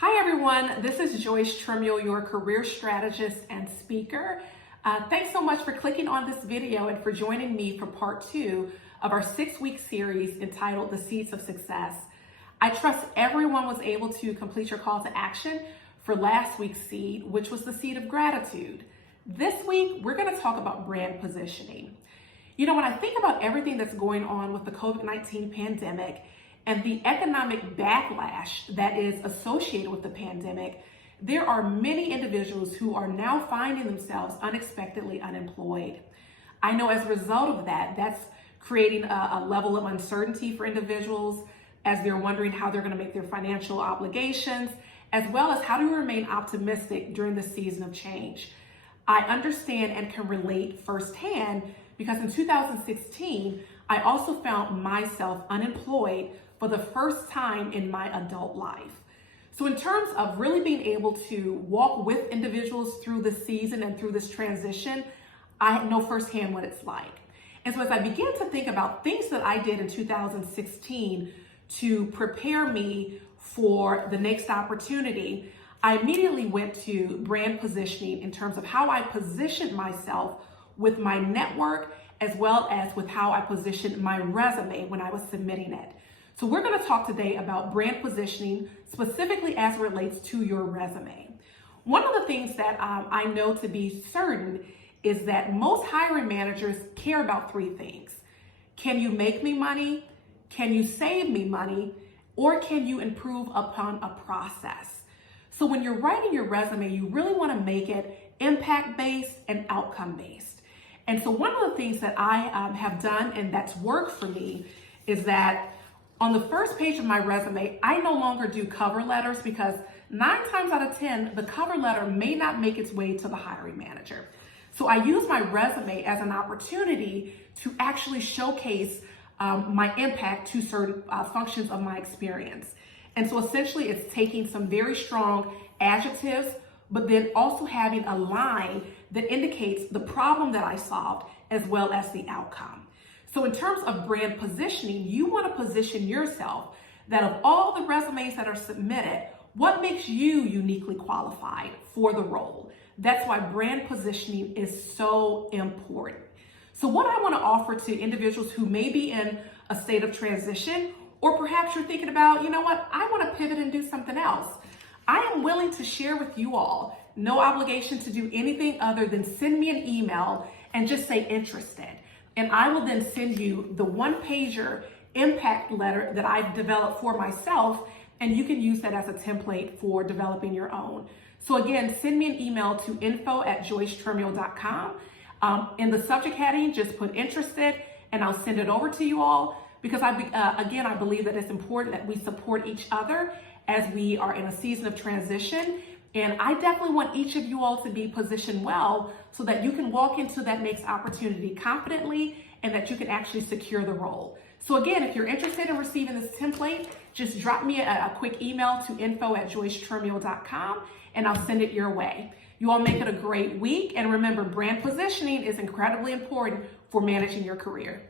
Hi everyone, this is Joyce Tremiel, your career strategist and speaker. Thanks so much for clicking on this video and for joining me for part 2 of our 6-week series entitled The Seeds of Success. I trust everyone was able to complete your call to action for last week's seed, which was the seed of gratitude. This week, we're going to talk about brand positioning. You know, when I think about everything that's going on with the COVID-19 pandemic and the economic backlash that is associated with the pandemic, there are many individuals who are now finding themselves unexpectedly unemployed. I know as a result of that, that's creating a level of uncertainty for individuals as they're wondering how they're going to make their financial obligations, as well as how to remain optimistic during the season of change. I understand and can relate firsthand because in 2016, I also found myself unemployed for the first time in my adult life. So in terms of really being able to walk with individuals through this season and through this transition, I know firsthand what it's like. And so as I began to think about things that I did in 2016 to prepare me for the next opportunity, I immediately went to brand positioning in terms of how I positioned myself with my network, as well as with how I positioned my resume when I was submitting it. So we're going to talk today about brand positioning, specifically as it relates to your resume. One of the things that I know to be certain is that most hiring managers care about 3 things. Can you make me money? Can you save me money? Or can you improve upon a process? So when you're writing your resume, you really want to make it impact-based and outcome-based. And so one of the things that I have done and that's worked for me is that on the first page of my resume, I no longer do cover letters because 9 times out of 10, the cover letter may not make its way to the hiring manager. So I use my resume as an opportunity to actually showcase my impact to certain functions of my experience. And so essentially it's taking some very strong adjectives, but then also having a line that indicates the problem that I solved as well as the outcome. So in terms of brand positioning, you want to position yourself that of all the resumes that are submitted, what makes you uniquely qualified for the role? That's why brand positioning is so important. So what I want to offer to individuals who may be in a state of transition, or perhaps you're thinking about, you know what, I want to pivot and do something else. I am willing to share with you all, no obligation to do anything other than send me an email and just say interested. And I will then send you the 1-pager impact letter that I've developed for myself, and you can use that as a template for developing your own. So again, send me an email to info@joycetremiel.com. In the subject heading, just put interested, and I'll send it over to you all because I believe that it's important that we support each other as we are in a season of transition. And I definitely want each of you all to be positioned well so that you can walk into that next opportunity confidently and that you can actually secure the role. So again, if you're interested in receiving this template, just drop me a quick email to info@joycetremiel.com and I'll send it your way. You all make it a great week. And remember, brand positioning is incredibly important for managing your career.